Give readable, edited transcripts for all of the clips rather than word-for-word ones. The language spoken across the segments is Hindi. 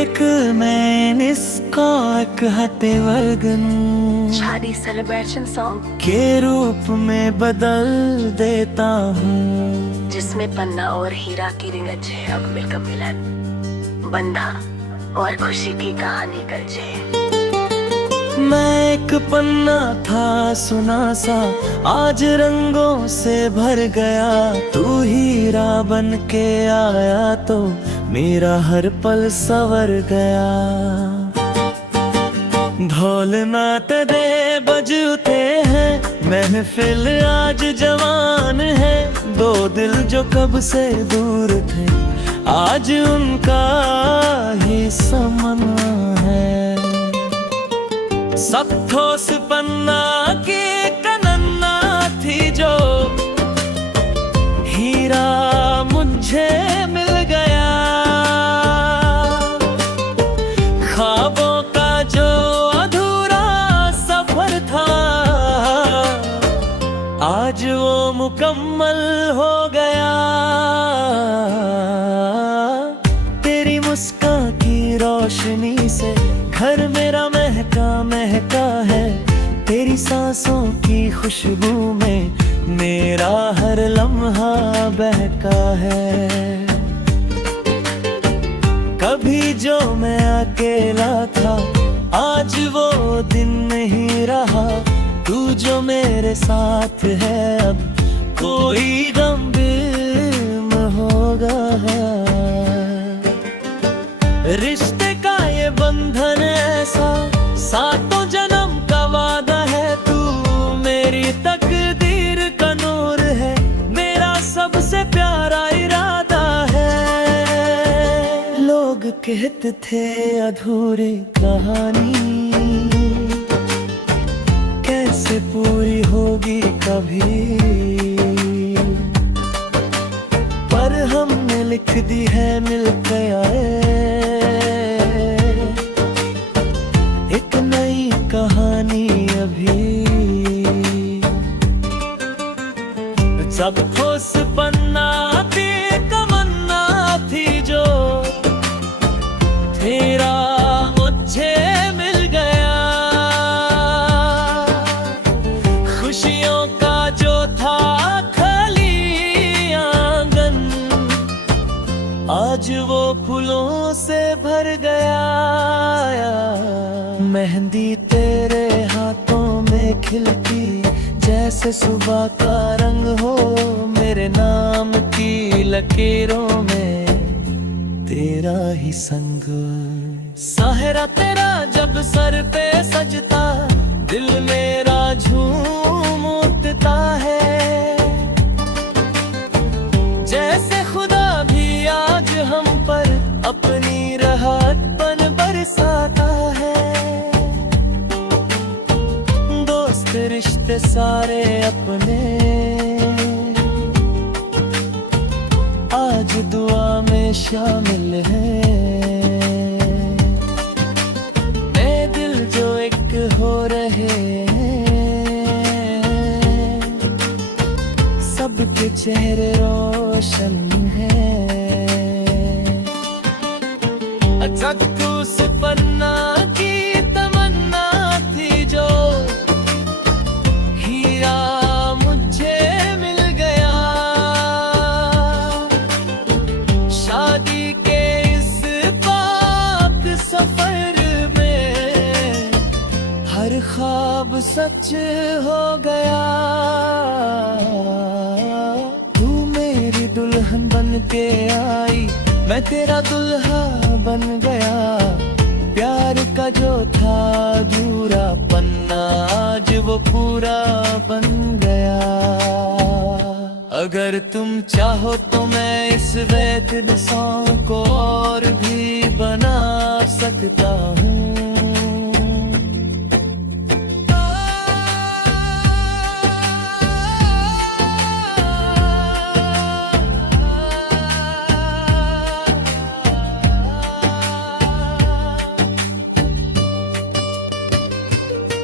एक मैं इसका एक हते वर्गन शादी सेलिब्रेशन सॉन्ग के रूप में बदल देता हूँ, जिसमें पन्ना और हीरा की रिंगजे अब मिलकर मिलन बंधा और खुशी की कहानी गरजे। मैं एक पन्ना था सुना सा, आज रंगों से भर गया। तू हीरा बन के आया तो मेरा हर पल संवर गया। ढोल नात दे बज उठे हैं, महफिल आज जवान है। दो दिल जो कब से दूर थे, आज उनका ही समन्वय है। सत्थोस पन्ना की कनन्ना थी जो, हीरा मुझे मिल गया। ख्वाबों का जो अधूरा सफर था, आज वो मुकम्मल हो गया। तेरी मुस्कान की रोशनी से घर मेरा महका महका है। तेरी सांसों की खुशबू में मेरा हर लम्हा बहका है। कभी जो मैं अकेला था, आज वो दिन नहीं रहा। तू जो मेरे साथ है, अब कोई गम बिम होगा। रिश्ते का ये बंधन ऐसा, सातों जन्म का वादा है। तू मेरी तकदीर का नूर है, मेरा सबसे प्यारा इरादा है। लोग कहते थे अधूरी कहानी कैसे पूरी होगी कभी, पर हमने लिख दी है मिलकर आए एक नई कहानी अभी। सब ठोस पन्ना थी तमन्ना थी जो, तेरा मुझे मिल गया। खुशियों का जो था खाली आंगन, आज वो फूलों से भर गया। मेहंदी तेरे हाथों में खिलती, जैसे सुबह का रंग हो। मेरे नाम की लकीरों में तेरा ही संग। सहरा तेरा जब सर पे सजता, दिल मेरा झूम उठता है। जैसे खुदा भी आज हम पर अपनी रहमत बरसाता है। दोस्त रिश्ते सारे अपने आज दुआ में शामिल हैं। मैं दिल जो एक हो रहे हैं, सबके चेहरे रोशन हैं। अचूस पन्ना की तमन्ना थी जो, हीरा मुझे मिल गया। शादी के इस पाक सफर में हर ख्वाब सच हो गया। तू मेरी दुल्हन बन के आई, मैं तेरा दुल्हा बन गया। प्यार का जो था अधूरा पन्ना, आज वो पूरा बन गया। अगर तुम चाहो तो मैं इस वेटेड सॉन्ग को और भी बना सकता हूँ।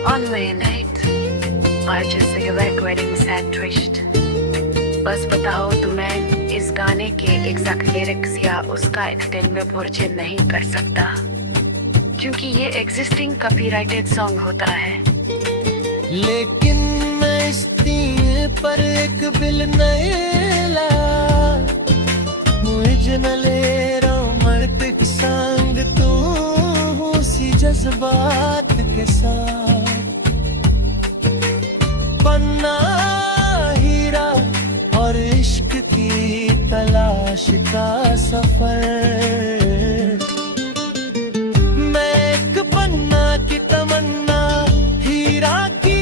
On way night or just like a wedding sad twist, बस बताओ तुम्हें इस गाने के एग्जैक्ट लिरिक्स या उसका एक्सटेंड में पुरजे नहीं कर सकता, क्योंकि ये एग्जिस्टिंग कॉपीराइटेड सॉन्ग होता है। लेकिन मैं इस तीर पर एक बिल नहीं ला, मुझे न ले रोमांटिक संग तू उसी जज्बात के साथ। पन्ना हीरा और इश्क की तलाश का सफर, मैं एक पन्ना की तमन्ना, हीरा की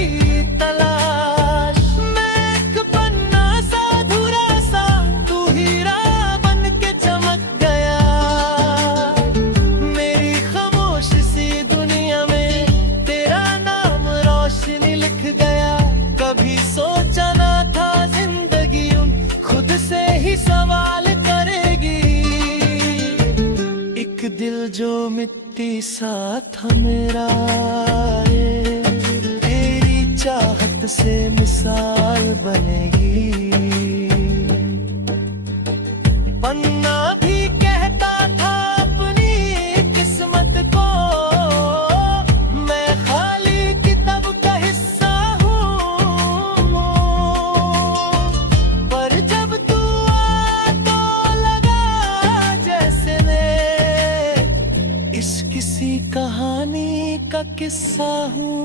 तलाश। मैं एक पन्ना सा अधूरा सा, तू हीरा बन के चमक गया। मेरी खामोश सी दुनिया में तेरा नाम रोशनी लिख गया। कभी सोचा ना था जिंदगी खुद से ही सवाल करेगी। एक दिल जो मिट्टी सा था मेरा, तेरी चाहत से मिसाल बनेगी। पन्ना भी कहता था अपनी किस्मत को, मैं खाली किताब का हिस्सा हूँ। पर जब तू आया तो लगा जैसे मैं इस किसी कहानी का किस्सा हूँ।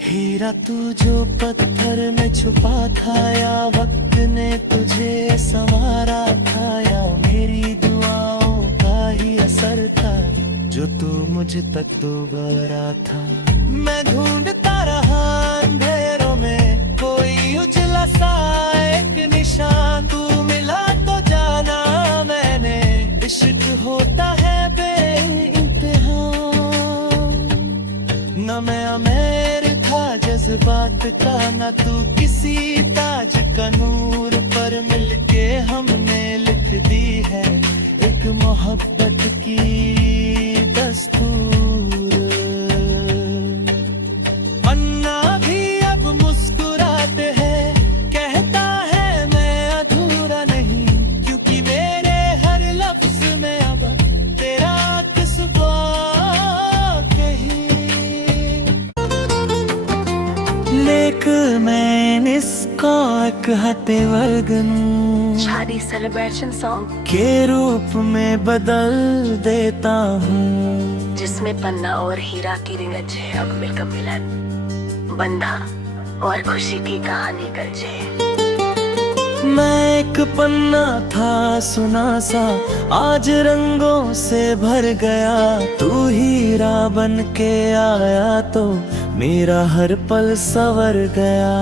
हीरा तू जो पत्थर में छुपा था, या वक्त ने तुझे संवारा था, या मेरी दुआओं का ही असर था जो तू मुझ तक दोबारा था। मैं ढूंढता रहा अंधेरों में कोई उजला सा एक निशान, तू मिला तो जाना मैंने इश्क होता है बेइंतहा। न मैं अमीर था जज्बात का, न तू किसी ताज का नूर, पर मिलके हमने लिख दी है एक मोहब्बत की दस्तूर। पन्ना भी अब मुस्कुराते हैं, कहता है मैं अधूरा नहीं, क्योंकि मेरे हर लफ्ज में अब तेरा किस्सा कहीं। लेक मैं इसका एक हते वर्गन शादी सेलिब्रेशन सॉन्ग के रूप में बदल देता हूँ, जिसमें पन्ना और हीरा की रिंगज है अब मिलकर मिलन, बंधा और खुशी की कहानी गरजे। मैं एक पन्ना था सुना सा, आज रंगों से भर गया। तू हीरा बन के आया तो मेरा हर पल संवर गया।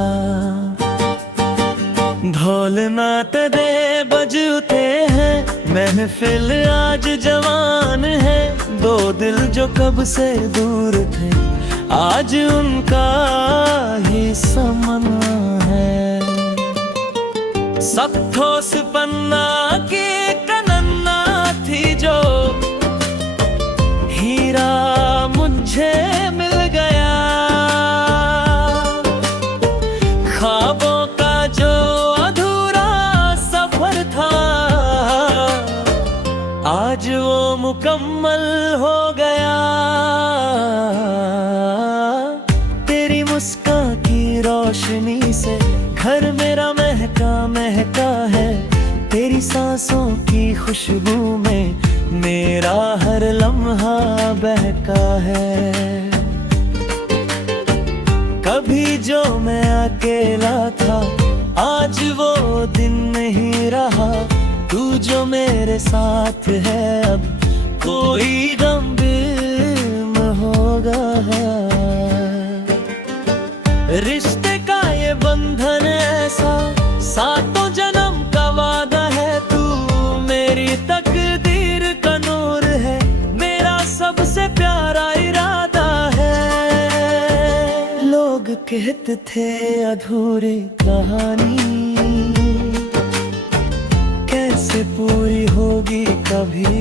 ढोल नात दे बज उठे हैं, महफिल आज जवान है। दो दिल जो कब से दूर थे, आज उनका ही समन्वय है। सब ठोस पन्ना की तमन्ना थी जो हीरा मुझे मिल गया। ख्वाबों का जो अधूरा सफर था, आज वो मुकम्मल हो गया। तेरी मुस्कान की रोशनी से घर मेरा महका महका है। तेरी सांसों की खुशबू में मेरा हर लम्हा बहका है। कभी जो मैं अकेला था, आज वो दिन नहीं रहा। तू जो मेरे साथ है, अब कोई गम बिम होगा। रिश्ते का ये बंधन ऐसा, सातों जन्म का वादा है। तू मेरी तकदीर का नूर है, मेरा सबसे प्यारा इरादा है। लोग कहते थे अधूरी कहानी कैसे पूरी होगी कभी,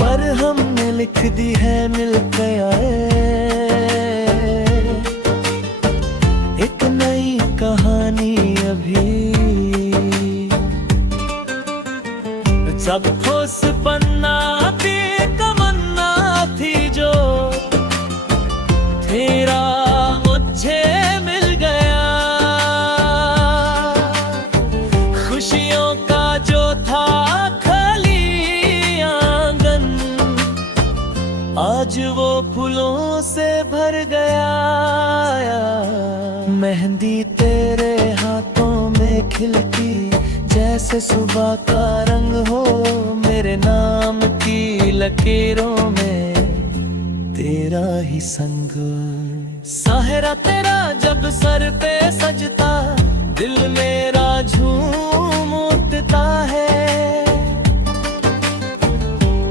पर हमने लिख दी है मिलकर आए एक नई कहानी अब सब ठोस पन्ना भी तमन्ना थी जो तेरा मुझे मिल गया। खुशियों का जो था खाली आंगन, आज वो फूलों से भर गया। मेहंदी तेरे हाथों में खिलती जैसे सुबह का रंग हो, मेरे नाम की लकीरों में तेरा ही संग। साहरा तेरा जब सर पे सजता, दिल मेरा झूम उठता है।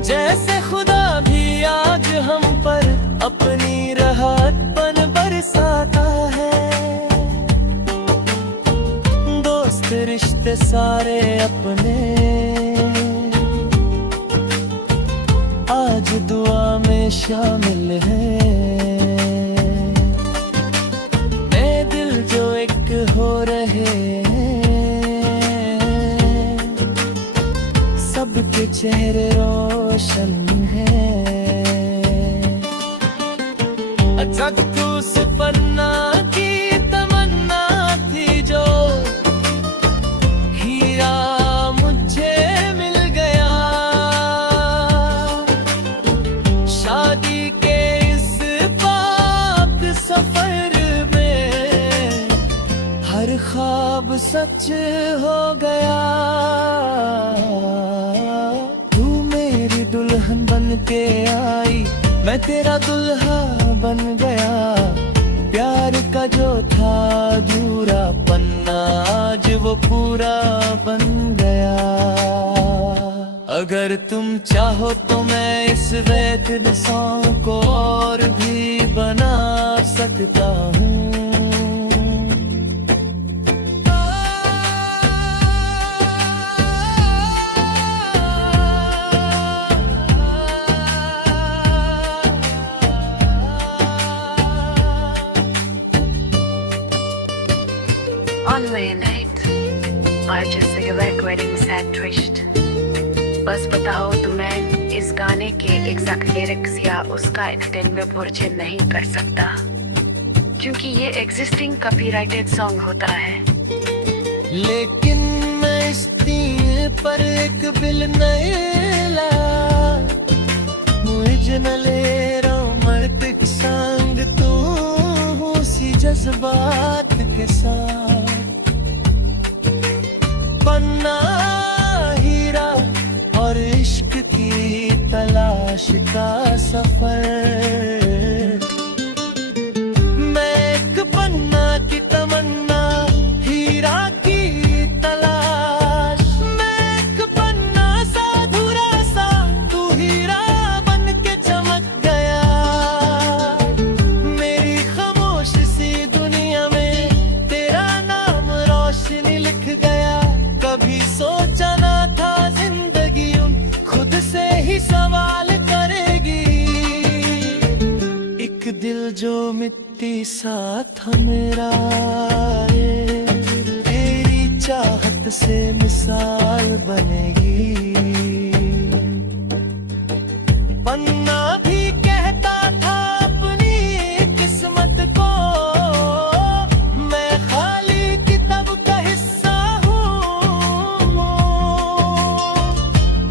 जैसे खुदा भी आज हम पर अपनी रहमत बरसाता है। दोस्त रिश्ते सारे अपने आज दुआ में शामिल हैं। नए दिल जो एक हो रहे हैं, सबके चेहरे रोशन हैं। अचक तू सुपन्ना की तमन्ना थी जो हीरा मुझे मिल गया। शादी के इस पाक सफर में हर ख्वाब सच हो गया। तू मेरी दुल्हन बन के आई, मैं तेरा दुल्हा बन गया। प्यार का जो था अधूरा पन्ना, आज वो पूरा बन गया। अगर तुम चाहो तो मैं इस रेकॉर्ड सॉन्ग को और भी बना सकता हूँ। On my night, I just cigarette wedding sad twist. बस बताओ तुम्हें इस गाने के एग्जैक्ट लिरिक्स या उसका एक्सटेंड में पुरचे नहीं कर सकता, क्योंकि ये एग्जिस्टिंग कॉपीराइटेड सॉन्ग होता है। लेकिन मैं इस तीर पर एक बिल नहीं लाया। मुझे न ले रोमांटिक संग तू उसी जज्बात के साथ। पन्ना हीरा और इश्क की तलाश का सफर। मैं एक पन्ना की तमन्ना, हीरा की तलाश। मैं एक पन्ना सा अधूरा सा, तू हीरा बन के चमक गया। मेरी खामोश सी दुनिया में तेरा नाम रोशनी लिख गया। कभी सोचा ना था जिंदगी खुद से ही सवाल करेगी। एक दिल जो मिट्टी सा था मेरा, तेरी चाहत से मिसाल बनेगी। पन्ना भी कहता था अपनी किस्मत को, मैं खाली किताब का हिस्सा हूँ।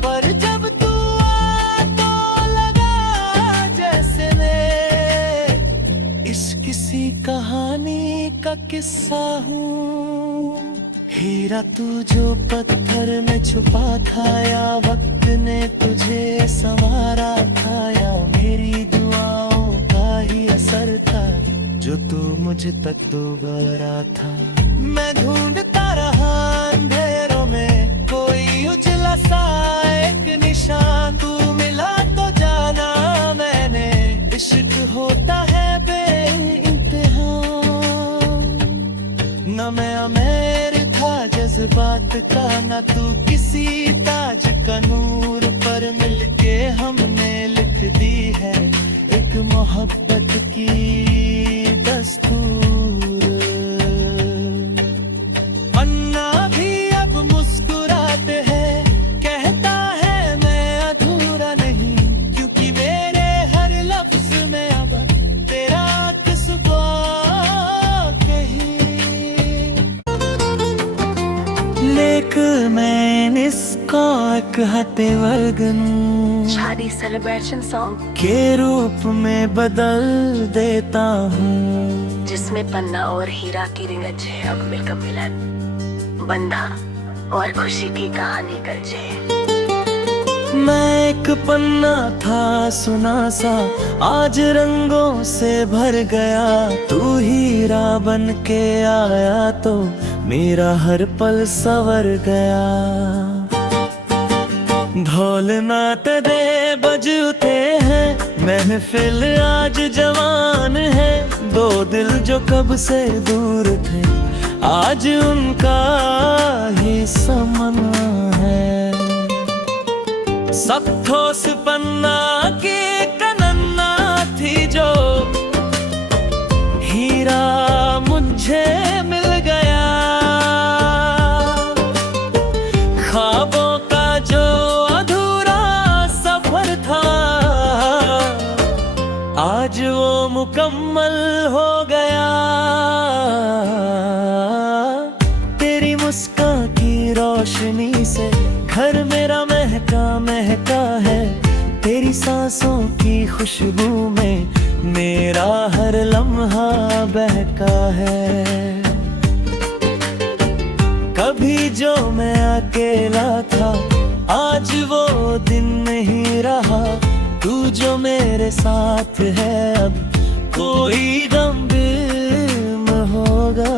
पर जब तू आया तो लगा जैसे मैं इस किसी कहानी का किस्सा हूँ। हीरा तू जो पत्थर में छुपा था, या वक्त ने तुझे संवारा था, या मेरी दुआओं का ही असर था जो तू मुझ तक दोबारा था। मैं ढूंढता रहा अंधेरों में कोई उजला सा एक निशान। तू मिला तो जाना मैंने, इश्क होता है बेइंतहा। न मैं अमीर था जज्बात का, न तू किसी ताज का नूर। पर मिलके हमने लिख दी है एक मोहब्बत की दस्तूर। पन्ना भी अब मुस्कुराते हैं, कहता लेकिन इसको एक हते वर्गन शादी सेलिब्रेशन सॉन्ग के रूप में बदल देता हूँ, जिसमें पन्ना और हीरा की रिंगज है। अब मिलकर मिलन बंधा और खुशी की कहानी गरजे। मैं एक पन्ना था सुना सा, आज रंगों से भर गया। तू हीरा बन के आया तो मेरा हर पल संवर गया। ढोल नात दे बज उठे हैं, महफिल आज जवान है। दो दिल जो कब से दूर थे, आज उनका ही समन्वय है। सख्तोस पन्ना की कनन्ना थी जो, हीरा मुझे मिल गया। ख्वाबों का जो अधूरा सफर था, आज वो मुकम्मल हो गया। तेरी मुस्कान की रोशनी से घर मेरा महका महका है। तेरी सांसों की खुशबू में मेरा हर लम्हा बहका है। कभी जो मैं अकेला था, आज वो दिन नहीं रहा। तू जो मेरे साथ है, अब कोई गम बिम होगा।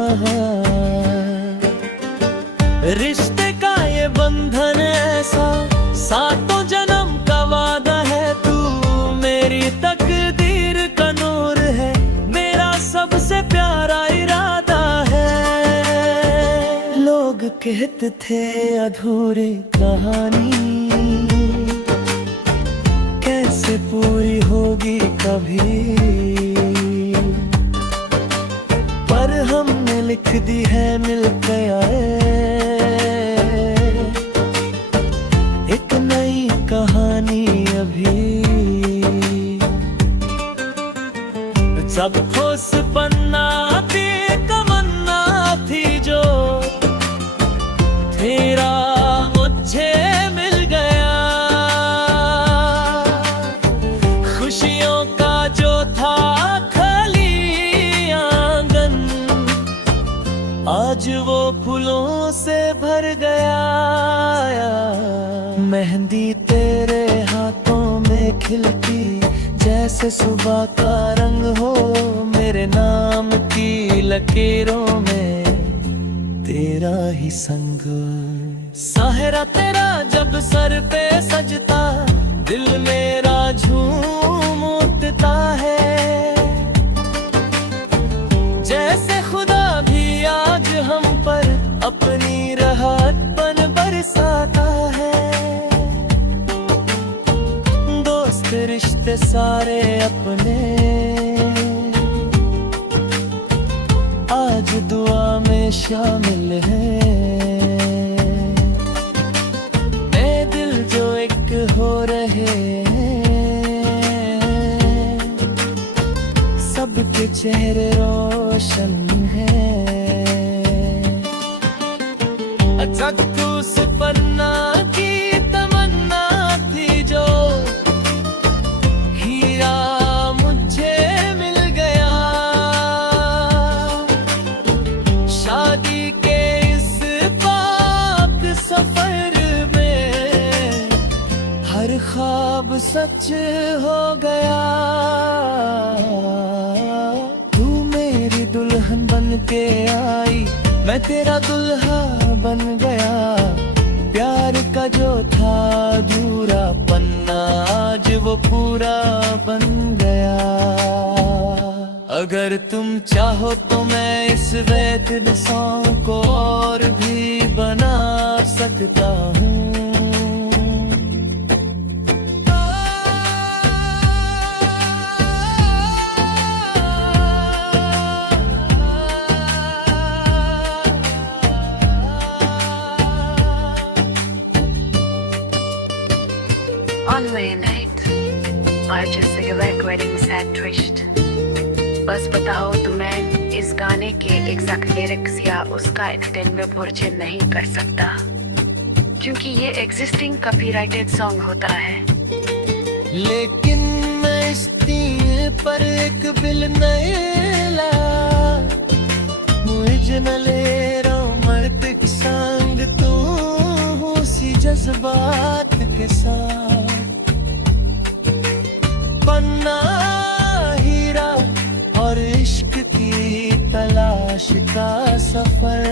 रिश्ते का ये बंधन ऐसा, सातों जन्म का वादा है। तू मेरी तकदीर का नूर है, मेरा सबसे प्यारा इरादा है। लोग कहते थे अधूरी कहानी कैसे पूरी होगी कभी, पर हमने लिख दी है मिलकर आए एक नई कहानी अभी। जब ठोस पन्ना थी तमन्ना थी जो, तेरा मुझे मिल गया। खुशियों का जो था खाली आंगन, आज वो फूलों से भर गया। मेहंदी तेरे हाथों में खिलती, जैसे सुबह का रंग हो। मेरे नाम की लकीरों में तेरा ही संग। सहरा तेरा जब सर पे सजता, दिल मेरा झूम उठता है। जैसे खुदा भी आज हम पर अपनी रहमत बरसाता है। दोस्त रिश्ते सारे अपने आज दुआ में शामिल हैं। मैं दिल जो एक हो रहे हैं, सबके चेहरे रोशन हैं। उस पन्ना की तमन्ना थी जो, हीरा मुझे मिल गया। शादी के इस पाक सफर में हर ख्वाब सच हो गया। तू मेरी दुल्हन बन के आई, मैं तेरा दुल्हा बन गया। प्यार का जो था अधूरा पन्ना, आज वो पूरा बन गया। अगर तुम चाहो तो मैं इस वेटेड सॉन्ग को और भी बना सकता हूँ। On my night, Arjun cigarette wedding sad twist. बस बताओ तो मैं इस गाने के एग्जैक्ट लिरिक्स या उसका एक्सटेंड में पुरचे नहीं कर सकता। क्योंकि ये एग्जिस्टिंग कॉपीराइटेड सॉन्ग होता है। लेकिन मैं इस तीर पर एक बिल नहीं लाया, ओरिजिनल रोमांटिक सॉन्ग तू उसी जज्बात के साथ। पन्ना हीरा और इश्क की तलाश का सफर